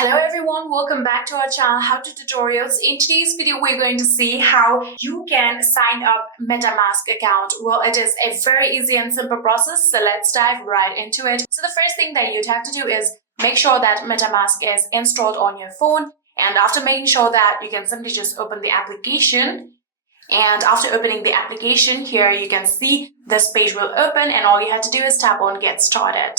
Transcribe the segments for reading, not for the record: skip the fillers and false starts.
Hello everyone, welcome back to our channel How To Tutorials. In today's video, we're going to see how you can sign up MetaMask account. Well, it is a very easy and simple process, so let's dive right into it. So the first thing that you'd have to do is make sure that MetaMask is installed on your phone. And after making sure that, you can simply just open the application. And after opening the application, here you can see this page will open and all you have to do is tap on Get Started.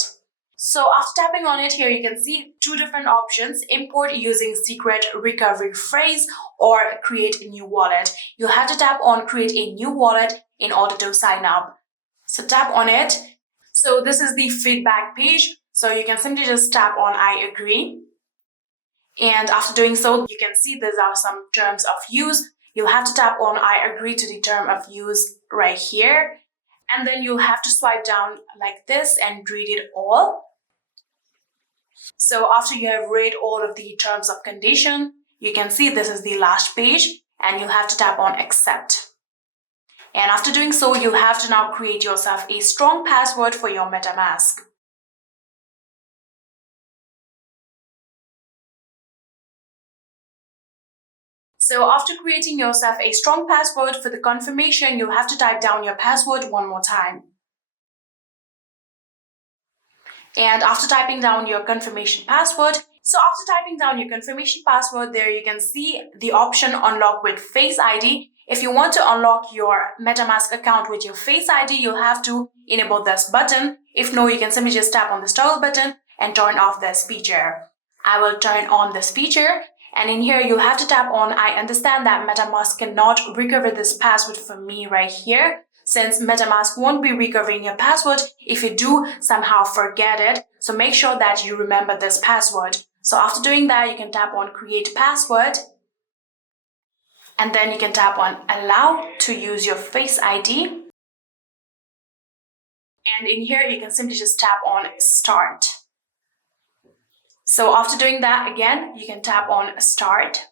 So after tapping on it, here you can see two different options: import using secret recovery phrase or create a new wallet. You'll have to tap on create a new wallet in order to sign up. So tap on it. So this is the feedback page. So you can simply just tap on I agree. And after doing so, you can see these are some terms of use. You'll have to tap on I agree to the term of use right here. And then you'll have to swipe down like this and read it all. So after you have read all of the terms of condition, you can see this is the last page and you'll have to tap on accept. And after doing so, you'll have to now create yourself a strong password for your MetaMask. So after creating yourself a strong password for the confirmation, you'll have to type down your password one more time. And after typing down your confirmation password, there you can see the option unlock with Face ID. If you want to unlock your MetaMask account with your Face ID, you'll have to enable this button. If no, you can simply just tap on this toggle button and turn off this feature. I will turn on this feature. And in here, you'll have to tap on I understand that MetaMask cannot recover this password for me right here, since MetaMask won't be recovering your password if you do somehow forget it. So make sure that you remember this password. So after doing that, you can tap on create password. And then you can tap on allow to use your Face ID. And in here, you can simply just tap on start. So after doing that, again, you can tap on start.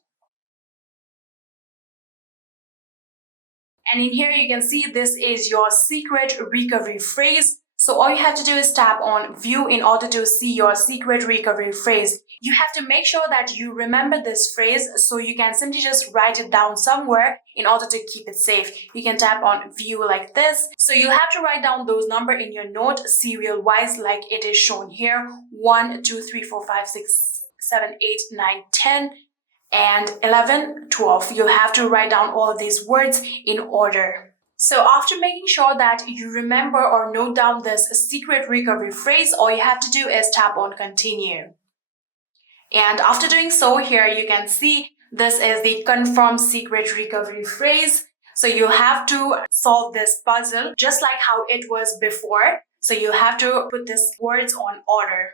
And in here, you can see this is your secret recovery phrase. So all you have to do is tap on view in order to see your secret recovery phrase. You have to make sure that you remember this phrase, so you can simply just write it down somewhere in order to keep it safe. You can tap on view like this. So you'll have to write down those numbers in your note serial wise like it is shown here: 1, 2, 3, 4, 5, 6, 7, 8, 9, 10. And 11, 12. You have to write down all of these words in order. So after making sure that you remember or note down this secret recovery phrase, all you have to do is tap on continue. And after doing so, here you can see this is the confirm secret recovery phrase. So you have to solve this puzzle just like how it was before. So you have to put these words on order.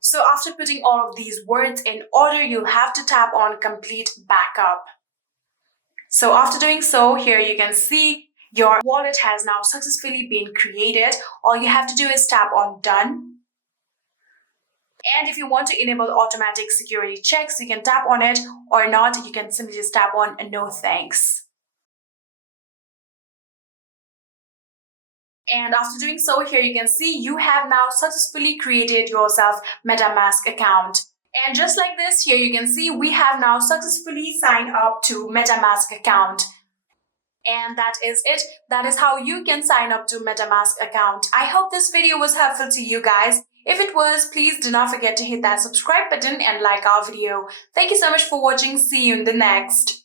So after putting all of these words in order, you'll have to tap on complete backup. So after doing so, here you can see your wallet has now successfully been created. All you have to do is tap on done. And if you want to enable automatic security checks, you can tap on it, or not, you can simply just tap on no thanks. And after doing so, here you can see you have now successfully created yourself MetaMask account. And just like this, here you can see we have now successfully signed up to MetaMask account. And that is it. That is how you can sign up to MetaMask account. I hope this video was helpful to you guys. If it was, please do not forget to hit that subscribe button and like our video. Thank you so much for watching. See you in the next.